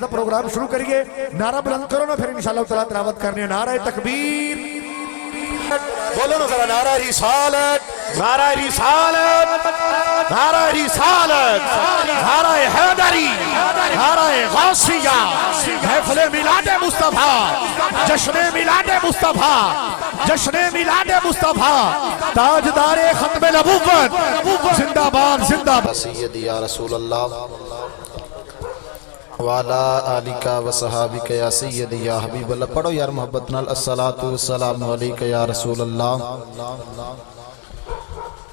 Programme شروع کریے. نعرہ بلند کرو نا، پھر انشاءاللہ تعالیٰ تلاوت کرنے. نعرہ تکبیر، بولو نا ذرا. نعرہ رسالت، نعرہ رسالت، نعرہ رسالت، نعرہ حیدری، نعرہ غوثیہ. محفل میلاد مصطفیٰ، جشن میلاد مصطفیٰ، جشن میلاد مصطفیٰ، تاجدار ختم نبوت زندہ باد زندہ باد. سیدی یا رسول اللہ وعلا آلکا و صحابکا یا سیدی یا حبیب اللہ. پڑھو یار محبت نال. الصلاة والسلام علیکا یا رسول اللہ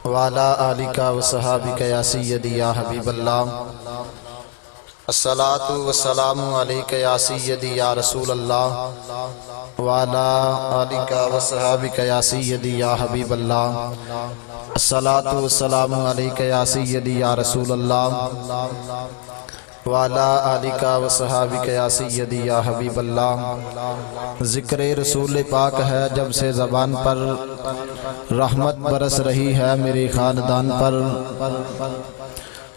وعلا آلکا و صحابکا یا سیدی یا حبیب اللہ. الصلاة والسلام علیکا یا سیدی یا رسول اللہ وعلا آلکا و صحابکا یا سیدی یا حبیب اللہ. الصلاة والسلام علیکا یا سیدی یا رسول اللہ وعلا آلکا و صحابکا یا سیدی یا حبیب اللہ. ذکر رسول پاک ہے جب سے زبان پر، رحمت برس رہی ہے میرے خاندان پر.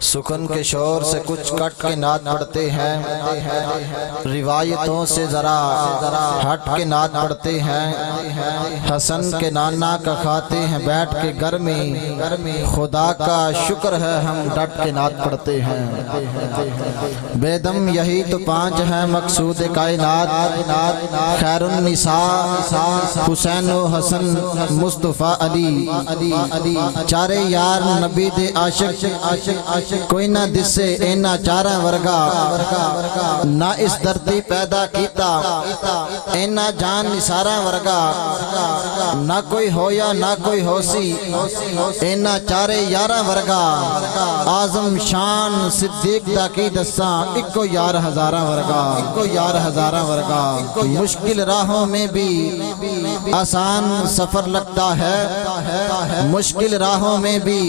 سکن کے شور سے کچھ کٹ کے نعت پڑھتے ہیں، روایتوں سے ذرا ہٹ کے نعت پڑھتے ہیں. حسن کے نانا کا کھاتے ہیں بیٹھ کے گھر میں، خدا کا شکر ہے ہم ڈٹ کے نعت پڑھتے ہیں. بے دم یہی تو پانچ ہیں مقصود کائنات، خیر النساء حسین و حسن مصطفیٰ علی. چارے یار نبی دے عاشق، کوئی نہ دس سے اینا چارہ ورگا. نہ اس دردی پیدا کیتا اینا جان نسارہ ورگا. نہ کوئی ہویا نہ کوئی ہوسی اینا چارے یارہ ورگا. آزم شان صدیق دا کی دساں اکو یار ہزارہ ورگا، اکو یار ہزارہ ورگا. مشکل راہوں میں بھی آسان سفر لگتا ہے، مشکل راہوں میں بھی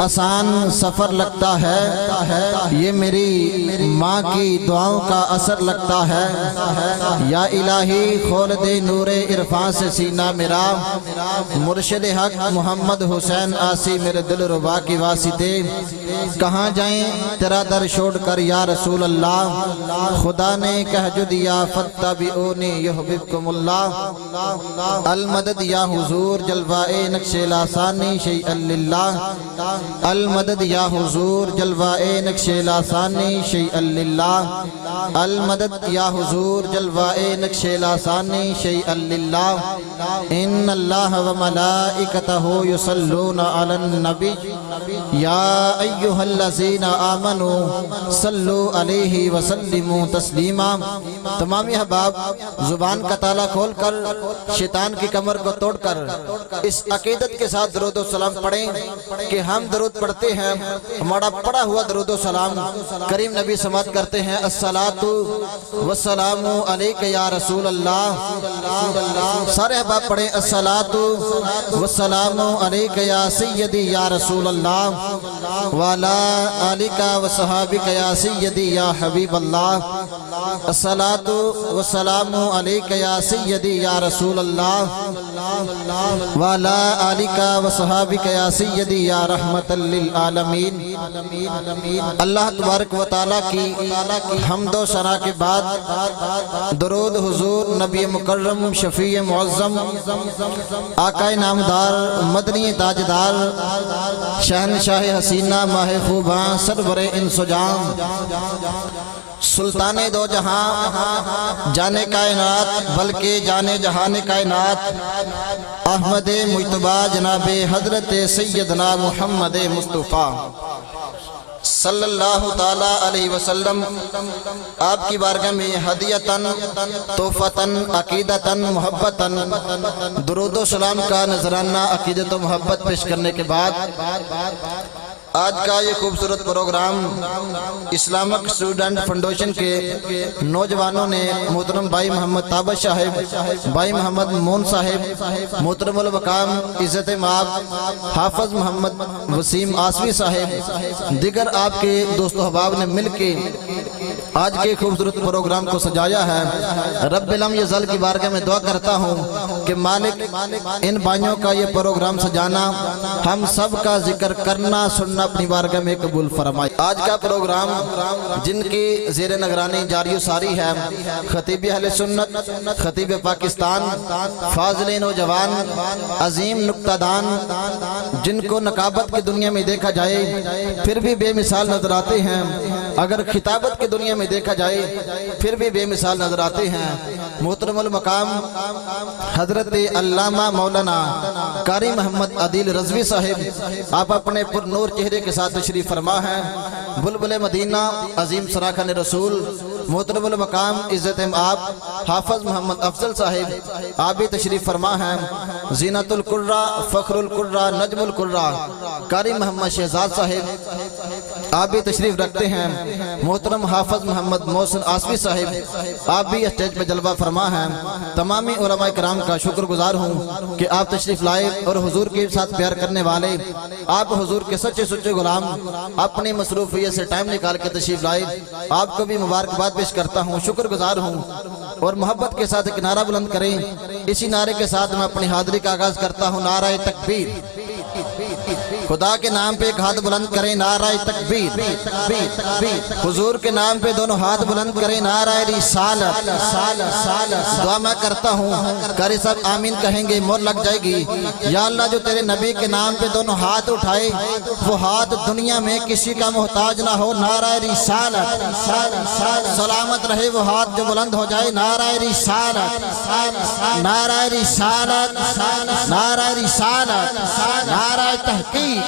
آسان سفر لگتا ہے. یہ میری ماں کی دعاؤں کا اثر لگتا ہے. یا الہی کھول دے نور عرفان سے سینہ میرا، مرشد حق محمد حسین آسی میرے دل ربا کی واسطے. کہاں جائیں تیرا در چھوڑ کر یا رسول اللہ، خدا نے کہہ جو دیا فاتبعونی یحببکم اللہ. المدد یا حضور جلوہ نقش لاسانی شیئا للہ، المدد یا حضور جلوہ نقش لاسانی شیئا للہ، المدد یا حضور جلوہ نقش لاسانی شیئا للہ. ان اللہ و ملائکتہ یصلون علی النبی یا ایہا الذین آمنوا صلو علیہ وسلموا تسلیما. تمامی احباب زبان کا تالا کھول کر، شیطان کی کمر کو توڑ کر اس عقیدت کے ساتھ درود و سلام پڑھیں کہ ہم درود پڑھتے ہیں، ہمارا پڑھا ہوا درود و سلام کریم نبی سماعت کرتے ہیں. الصلاۃ والسلام علیک یا رسول اللہ. سارے احباب پڑھیں الصلاۃ والسلام علیک یا سیدی یا رسول اللہ وعلا آلکا و صحابکا یا سیدی یا حبیب اللہ. الصلاۃ والسلام علیک یا سیدی یا رسول اللہ وعلا آلکا و صحابکا یا سیدی یا رحمت للعالمین. اللہ تبارک و تعالیٰ کی حمد و ثنا کے بعد درود حضور نبی مکرم شفیع معظم آقا نامدار مدنی تاجدار شہنشاہ حسینہ ماہ خوباں سرور انس و جان سلطان دو جہاں جانے کائنات بلکہ جانے جہان کائنات احمد مجتبی جناب حضرت سیدنا محمد مصطفیٰ صلی اللہ تعالیٰ علیہ وسلم آپ کی بارگاہ میں ہدیتاً تحفتاً عقیدتاً محبتاً درود و سلام کا نذرانہ عقیدت و محبت پیش کرنے کے بعد آج کا یہ خوبصورت پروگرام اسلامک اسٹوڈنٹ فنڈوشن کے نوجوانوں نے محترم بھائی محمد تابش صاحب، بھائی محمد مون صاحب، محترم الوقام عزت مآب حافظ محمد وسیم آسوی صاحب، دیگر آپ کے دوست و احباب نے مل کے آج کے خوبصورت پروگرام کو سجایا ہے. رب لم یزل کی بارگاہ میں دعا کرتا ہوں کہ مالک ان بھائیوں کا یہ پروگرام سجانا، ہم سب کا ذکر کرنا سننا अपना अपनी बारगाह में कबूल फरमाए। आज का प्रोग्राम जिनकी ज़ेर निगरानी जारी सारी है, खतीब अहले सुन्नत, खतीब पाकिस्तान, फाज़िल नौजवान, अजीम नुक्तादान, जिनको नकाबत की दुनिया में देखा जाए फिर भी बेमिसाल नजर आते हैं, अगर खिताबत की दुनिया में देखा जाए फिर भी बेमिसाल नजर आते हैं। मोहतरमुल मकाम हजरत अल्लामा मौलाना कारी मोहम्मद आदिल रज़वी साहिब आप अपने पुरनूर चेहरे के साथ तशरीफ फरमा हैं। बुलबुल मदीना, अजीम सराखन रसूल, मोहतरमुल मकाम इज़्ज़त आप हाफिज मोहम्मद अफजल साहिब आप भी तशरीफ फरमा हैं। ज़ीनतुल कुर्रा, फ़ख्रुल कुर्रा, नजमुल कुर्रा कारी मोहम्मद शहजाद साहिब आप भी तशरीफ रखते हैं। मोहतरम हाफिज मोहम्मद मोहसिन आसवी साहिब आप भी स्टेज पर जलवा फरमा हैं। तमामी उलमा किराम का शुक्रगुजार हूँ कि आप तशरीफ लाए और हुजूर के साथ प्यार करने वाले आप हुजूर के सच्चे सुच्चे गुलाम अपनी मसरूफियत से टाइम निकाल के तशरीफ लाए। आपको भी मुबारकबाद पेश करता हूँ, शुक्रगुजार हूँ और मोहब्बत के साथ एक नारा बुलंद करें। इसी नारे के साथ मैं अपनी हाजिरी का आगाज करता हूँ। नारा तकबीर, खुदा के नाम पे एक हाथ बुलंद करें, नारा तकबीर। हुजूर के नाम पे दोनों हाथ बुलंद करें, नारा रिसालत। दुआ मैं करता हूँ, कारी सब आमीन कहेंगे, मोर लग जाएगी। या अल्लाह जो तेरे नबी के नाम पे दोनों हाथ उठाए वो हाथ दुनिया में किसी का मोहताज ना हो, नारा रिसालत। सलामत रहे वो हाथ जो बुलंद हो जाए, नारा रिसालत, नारा रिसालत, नारा रिसालत, नारा तहकीक,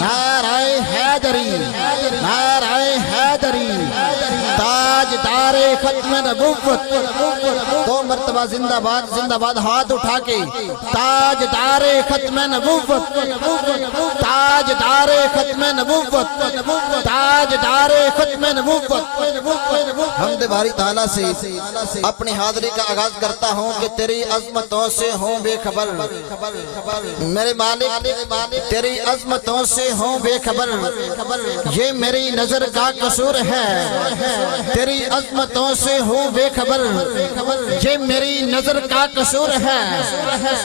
नारा हैदरी, नारा हैदरी, ताजदारे खत्म नबुव्वत। दो मर्तबा जिंदाबाद जिंदाबाद हाथ उठा के, ताजदारे खत्म नबुव्वत, ताजदारे खत्म नबुव्वत, ताजदारे खत्म नबुव्वत। हमद बारी ताला से अपनी हाजिरी का आगाज करता हूँ कि तेरी अजमतों से हूँ बेखबर, मेरे मालिक तेरी अजमतों से हूँ बेखबर, ये मेरी नजर का कसूर है। तेरी अजमतों से हूँ बेखबर, ये मेरी नजर का कसूर है।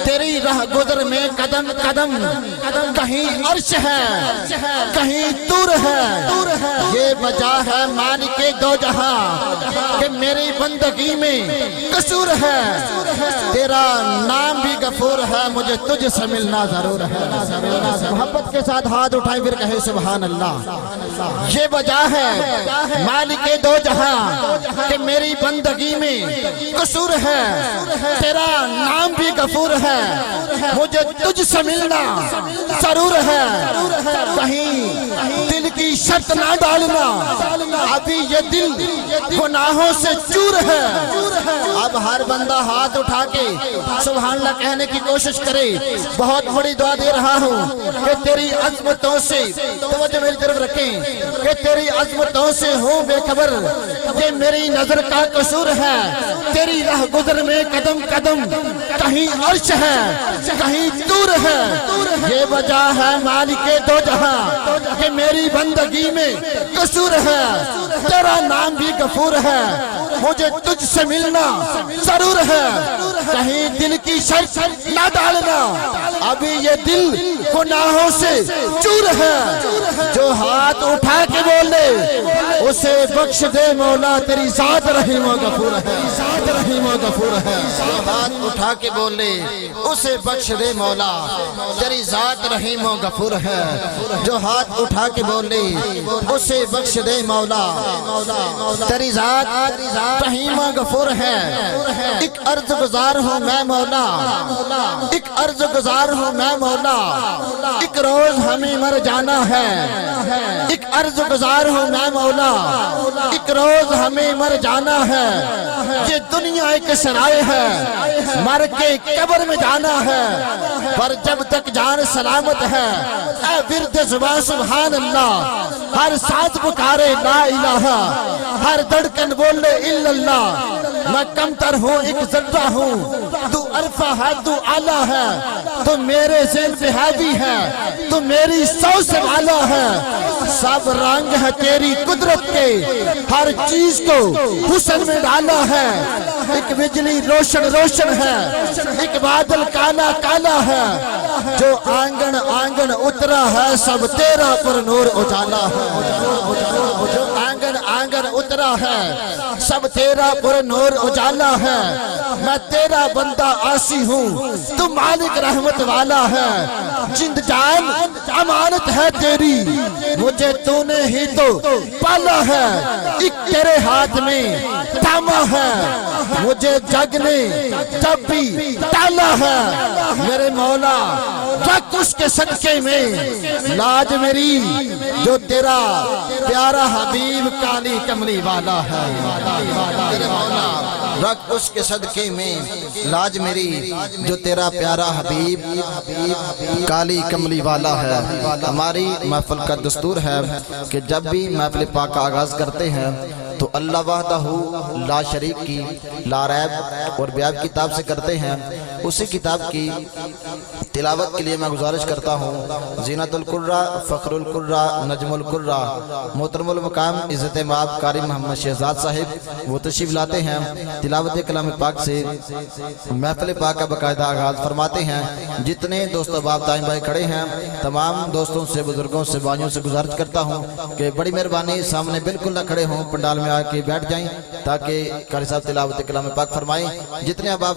तेरी राह गुजर में कदम कदम कहीं अर्श है, कहीं दूर है, ये वजह है मालिके दो जहां कि मेरी बंदगी में कसूर है। तेरा नाम भी गफूर है, मुझे तुझसे मिलना जरूर है। मोहब्बत के साथ हाथ उठाए फिर कहे सुभान अल्लाह। ये वजह है मालिके दो जहां कि मेरी बंदगी में कसूर है। तेरा नाम भी गफूर है, मुझे तुझसे मिलना जरूर है। कहीं दिल की शर्त ना डालना, अभी ये दिल गुनाहों से चूर है। अब हर बंदा हाथ उठा के सुभान अल्लाह कहने की कोशिश करे। बहुत बड़ी दुआ दे रहा हूँ कि तेरी अजमतों से, तवज्जो मेरी तरफ रखें, कि तेरी अजमतों से हूँ बेखबर, ये मेरी नजर का कसूर है। तेरी राह गुजर में कदम कदम कहीं अर्श है, कहीं दूर है, ये वजह है मालिके दो जहां कि मेरी बंदगी में कसूर है। तेरा नाम भी गफूर है, मुझे तुझसे मिलना जरूर है। कहीं दिल की शर्त ना डालना, अभी ये दिल गुनाहों से चूर है। जो हाथ उठा के बोले उसे बख्श दे मौला, तेरी जात रहीम व गफूर है, जात रहीम व गफूर है। हाथ उठा के बोले उसे बख्श दे मौला, तेरी जात रहीम व गफूर है। जो हाथ उठा के बोले उसे बख्श दे मौला, तेरी जात रहीम व गफूर है। एक अर्ज गुजार हूँ मैं मौला, एक अर्ज गुजार हूँ मैं मौला, एक रोज हमें मर जाना है। एक अर्ज गुजार हूँ मैं मौला, एक रोज हमें मर जाना है। ये दुनिया एक सराय है, मर के कब्र में जाना है, पर जब तक जान सलामत है ऐ विर्द जुबान सुभान अल्लाह। हर सांस पुकारे ला इलाहा, हर धड़कन बोले इल्लल्लाह। मैं कमतर हूँ एक जर्रा हूँ, तू अरफा है तू आला है, तू मेरे ज़ेल पे हावी है, तू मेरी सौ से आला है। सब रंग है तेरी कुदरत के, हर चीज को हुस्न में डाला है। एक बिजली रोशन रोशन है, एक बादल काला काला है। जो आंगन आंगन उतरा है सब तेरा पर नूर उजाला है। जो आंगन आंगन उतरा है सब तेरा पर नूर उजाला है। मैं तेरा बंदा आसी हूँ, तू मालिक रहमत वाला है। जिंद जान अमानत है तेरी, मुझे तूने ही तो पाला है। एक तेरे हाथ में थामा है, मुझे जग ने जब भी टाला है। मेरे मौला रख उसके सदके में लाज मेरी, जो तेरा प्यारा हबीब काली कमली वाला है। मेरे मौला रख उसके सदके में लाज मेरी, जो तेरा प्यारा हबीब काली कमली वाला है। हमारी महफिल का दस्तूर है कि जब भी महफिल पाक का आगाज करते हैं तो अल्लाह वहदहू ला शरीक की ला रैब और बियाब किताब से करते हैं। उसी किताब की तिलावत के लिए मैं गुजारिश करता हूँ। ज़ीनतुल कुर्रा, फ़ख्रुल कुर्रा, नजमुल कुर्रा, मोहतरमुल मकाम इज़्ज़त माब कारी मोहम्मद शहजाद साहिब वो तशरीफ लाते हैं। तिलावत कलाम पाक से महफिल पाक का बाकायदा आगाज़ फरमाते हैं। जितने दोस्तों बाप दाई भाई खड़े हैं, तमाम दोस्तों से, बुजुर्गों से, भाइयों से गुजारिश करता हूँ कि बड़ी मेहरबानी सामने बिल्कुल न खड़े हों, पंडाल में आके बैठ जाएं ताकि कारी साहब तिलावत कलाम पाक फरमाएं। जितने अब